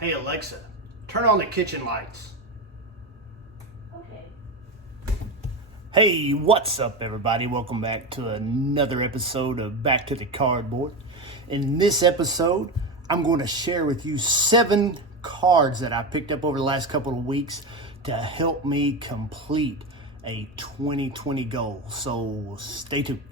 Hey Alexa, turn on the kitchen lights. Okay. Hey, what's up everybody? Welcome back to another episode of Back to the Cardboard. In this episode, I'm going to share with you 7 cards that I picked up over the last couple of weeks to help me complete a 2020 goal. So stay tuned.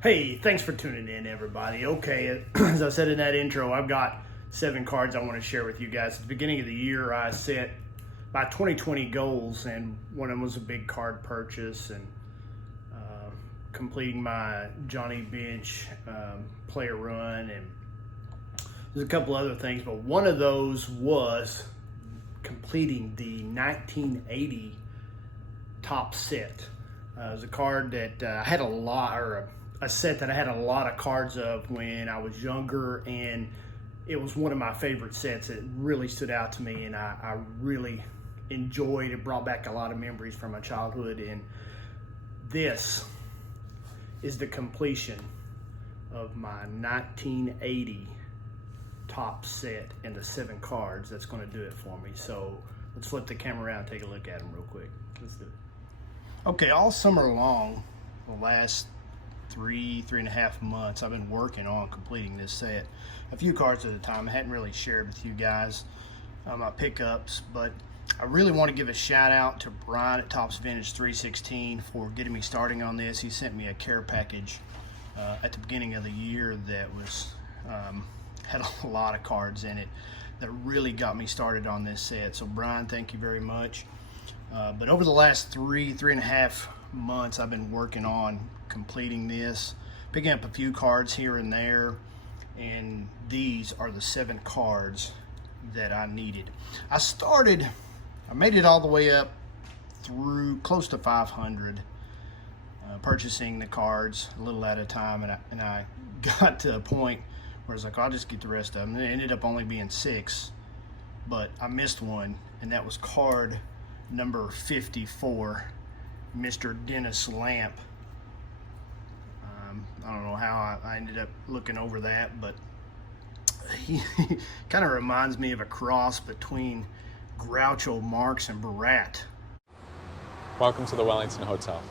Hey, thanks for tuning in, everybody. Okay, as I said in that intro, I've got 7 cards I want to share with you guys. At the beginning of the year, I set my 2020 goals, and one of them was a big card purchase and completing my Johnny Bench player run, and there's a couple other things, but one of those was completing the 1980 top set. It was a card that I had a set that I had a lot of cards of when I was younger, and it was one of my favorite sets. It really stood out to me, and I really enjoyed it. Brought back a lot of memories from my childhood, and this is the completion of my 1980 top set and the 7 cards. That's going to do it for me. So let's flip the camera around and take a look at them real quick. Let's do it. Okay, all summer long, the last three and a half months, I've been working on completing this set. A few cards at a time. I hadn't really shared with you guys my pickups, but I really want to give a shout out to Brian at Topps Vintage 316 for getting me starting on this. He sent me a care package at the beginning of the year that was had a lot of cards in it that really got me started on this set. So Brian, thank you very much. But over the last three and a half months, I've been working on completing this, picking up a few cards here and there, and these are the 7 cards that I needed. I made it all the way up through close to 500, purchasing the cards a little at a time, and I got to a point where I was like, I'll just get the rest of them. And it ended up only being 6, but I missed one, and that was card number 54, Mr. Dennis Lamp. I don't know how I ended up looking over that, but he kind of reminds me of a cross between Groucho Marx and Barat. Welcome to the Wellington Hotel.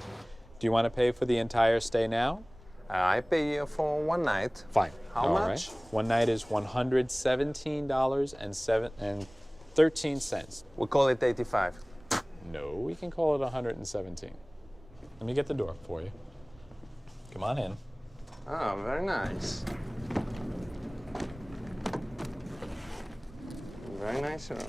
Do you want to pay for the entire stay now? I pay for one night. Fine. How All much? Right. One night is $117.13. We call it 85. No, we can call it 117. Let me get the door for you. Come on in. Ah, very nice. Very nice room.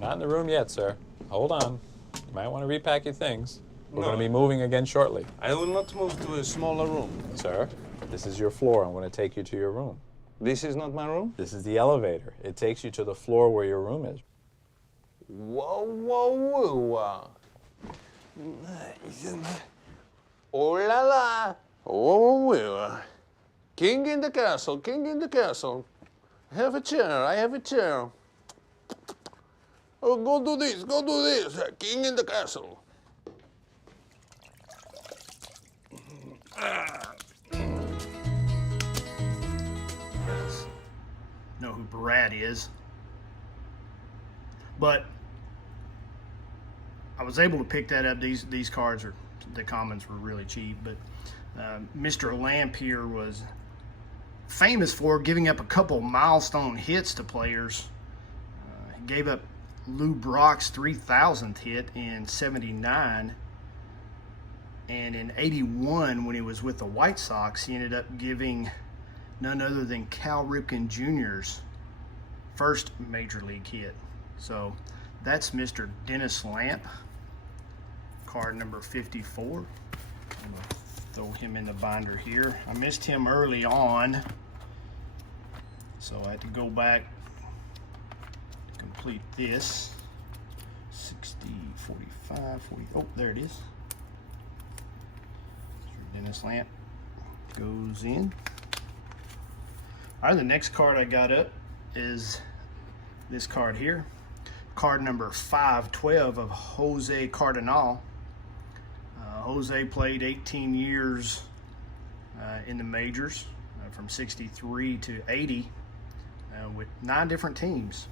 Not in the room yet, sir. Hold on. You might want to repack your things. We're No. going to be moving again shortly. I will not move to a smaller room. Sir, this is your floor. I'm going to take you to your room. This is not my room? This is the elevator. It takes you to the floor where your room is. Whoa, whoa, whoa. Oh la la. Oh, whoa. King in the castle, king in the castle. Have a chair, I have a chair. Oh, go do this, go do this. King in the castle. Know who Barat is, but I was able to pick that up. These cards are, the commons were really cheap, but Mr. Lamp here was famous for giving up a couple milestone hits to players. He gave up Lou Brock's 3,000th hit in '79, and in '81 when he was with the White Sox, he ended up giving none other than Cal Ripken Jr.'s first major league hit. So that's Mr. Dennis Lamp, card number 54. I'm gonna throw him in the binder here. I missed him early on, so I had to go back to complete this. 60, 45, 40, oh, there it is. Mr. Dennis Lamp goes in. All right, the next card I got up is this card here. Card number 512 of Jose Cardinal. Jose played 18 years in the majors, from 63 to 80, with 9 different teams.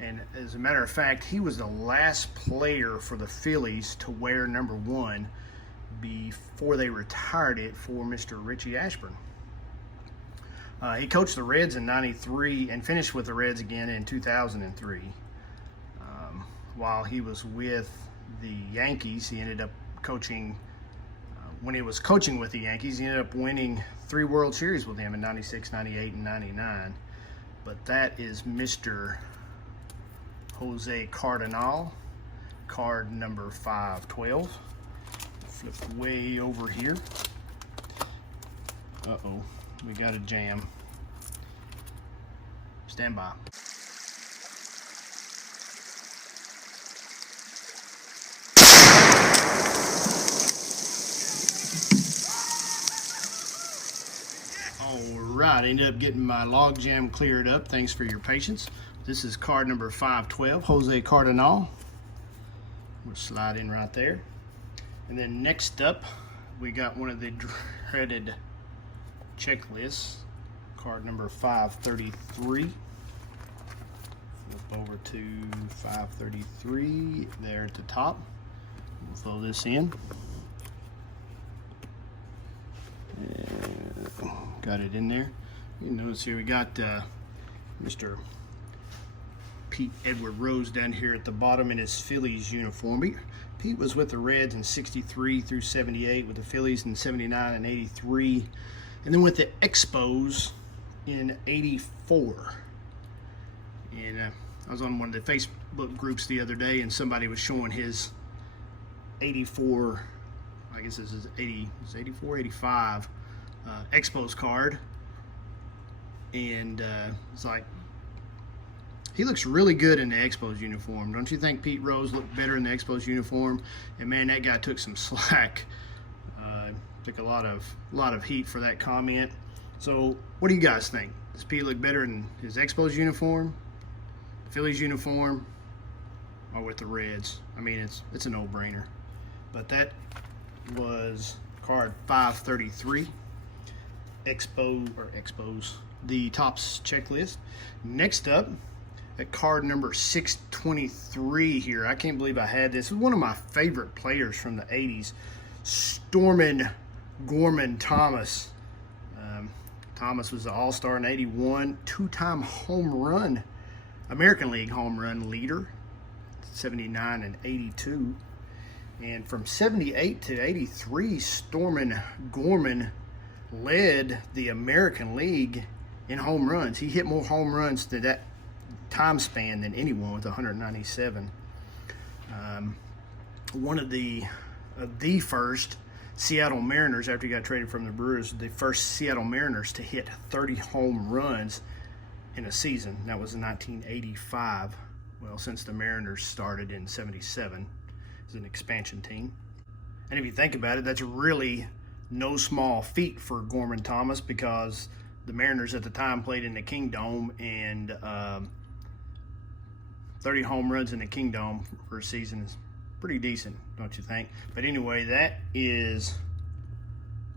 And as a matter of fact, he was the last player for the Phillies to wear number 1 before they retired it for Mr. Richie Ashburn. He coached the Reds in '93 and finished with the Reds again in 2003. While he was with the Yankees, he ended up coaching. When he was coaching with the Yankees, he ended up winning 3 World Series with them in '96, '98, and '99. But that is Mr. Jose Cardinal, card number 512. Flip way over here. Uh-oh, we got a jam. Stand by. Alright, ended up getting my log jam cleared up. Thanks for your patience. This is card number 512, Jose Cardinal. We'll slide in right there. And then next up, we got one of the dreaded checklists, card number 533. Flip over to 533 there at the top. We'll throw this in. Got it in there. You notice here we got Mr. Pete Edward Rose down here at the bottom in his Phillies uniform. Pete was with the Reds in 63 through 78, with the Phillies in 79 and 83, and then with the Expos in 84. And I was on one of the Facebook groups the other day, and somebody was showing his 84, I guess this is 84, 85 Expos card, and it's like, he looks really good in the Expos uniform. Don't you think Pete Rose looked better in the Expos uniform? And man, that guy took some slack. Took a lot of heat for that comment. So what do you guys think? Does Pete look better in his Expos uniform, Phillies uniform, or with the Reds? I mean, it's a no-brainer. But that was card 533. Expos, the Topps checklist. Next up, at card number 623 here. I can't believe I had this. This is one of my favorite players from the 80s, Stormin' Gorman Thomas. Thomas was an all-star in 81, 2-time home run, American League home run leader, 79 and 82. And from 78 to 83, Stormin' Gorman led the American League in home runs. He hit more home runs than that time span than anyone, with 197. One of the first Seattle Mariners, after he got traded from the Brewers, the first Seattle Mariners to hit 30 home runs in a season. That was in 1985. Well, since the Mariners started in 77 as an expansion team. And if you think about it, that's really no small feat for Gorman Thomas, because the Mariners at the time played in the Kingdome, and 30 home runs in the Kingdome for a season is pretty decent, don't you think? But anyway, that is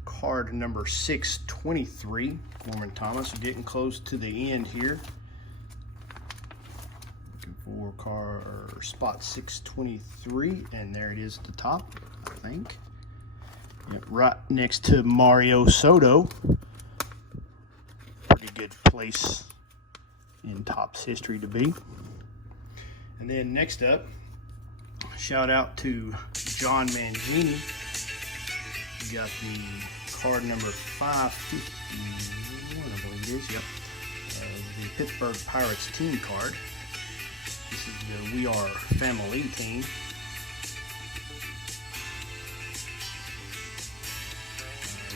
card number 623, Gorman Thomas. We're getting close to the end here. Looking for spot 623, and there it is at the top, I think. Yep, right next to Mario Soto. Pretty good place in Topps history to be. And then next up, shout out to John Mangini. We got the card number 551, I believe it is. Yep. The Pittsburgh Pirates team card. This is the We Are Family team.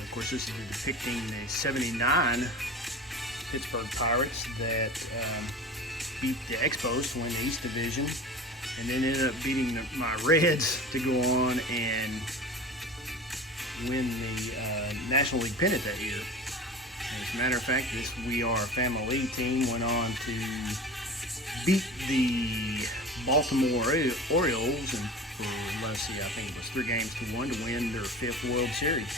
Of course, this is depicting the 79 Pittsburgh Pirates that beat the Expos to win the East Division, and then ended up beating my Reds to go on and win the National League pennant that year. As a matter of fact, this We Are Family team went on to beat the Baltimore Orioles, and for, let's see, I think it was 3-1 to win their 5th World Series.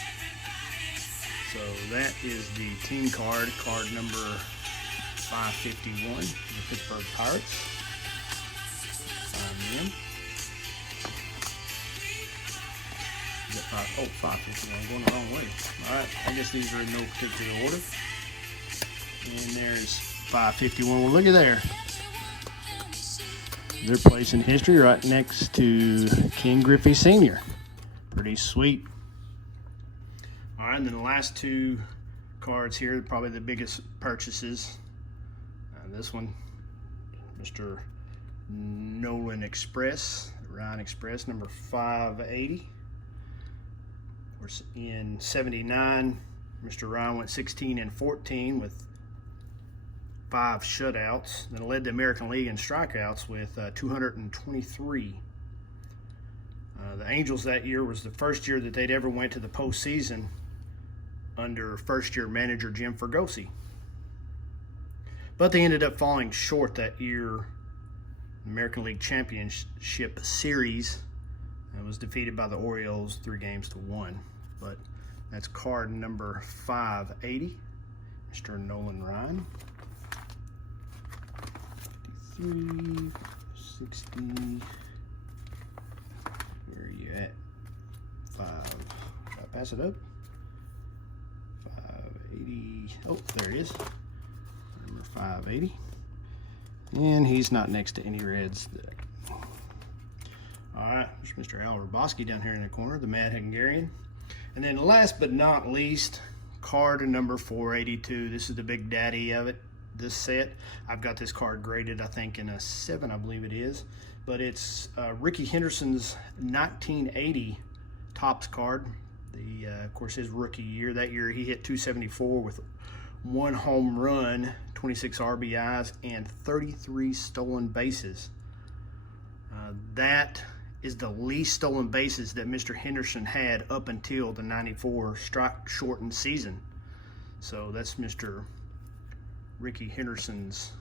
So that is the team card number 551, the Pittsburgh Pirates. Them. Is that 551, I'm going the wrong way. All right, I guess these are in no particular order. And there's 551. Well, look at there. Their place in history right next to King Griffey Sr. Pretty sweet. All right, and then the last 2 cards here, probably the biggest purchases. This one, Mr. Nolan Express, Ryan Express, number 580. Of course, in 79, Mr. Ryan went 16-14 with 5 shutouts. Then led the American League in strikeouts with 223. The Angels that year was the first year that they'd ever went to the postseason under first-year manager Jim Fregosi. But they ended up falling short that year. American League Championship Series and was defeated by the Orioles 3-1. But that's card number 580, Mr. Nolan Ryan. 53, 60. Where are you at? 5. Should I pass it up? 580. Oh, there it is. Number 580. And he's not next to any reds. All right, there's Mr. Al Roboski down here in the corner, the Mad Hungarian. And then last but not least, card number 482. This is the big daddy of it, this set. I've got this card graded, I think, in a 7, I believe it is. But it's Ricky Henderson's 1980 Topps card. Of course, his rookie year. That year he hit 274 with 1 home run, 26 RBIs, and 33 stolen bases. That is the least stolen bases that Mr. Henderson had up until the 94 strike-shortened season. So that's Mr. Ricky Henderson's.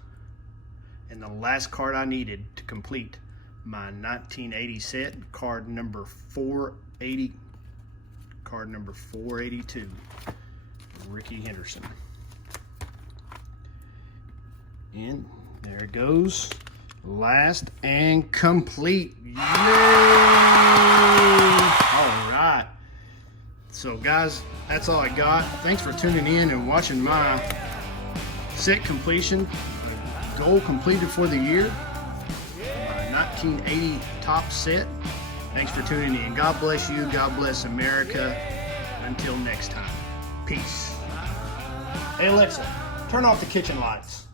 And the last card I needed to complete my 1980 set, card number 480, card number 482, Ricky Henderson. And there it goes. Last and complete. Yay! All right. So, guys, that's all I got. Thanks for tuning in and watching my set completion. Goal completed for the year. My 1980 Topps set. Thanks for tuning in. God bless you. God bless America. Until next time. Peace. Hey, Alexa, turn off the kitchen lights.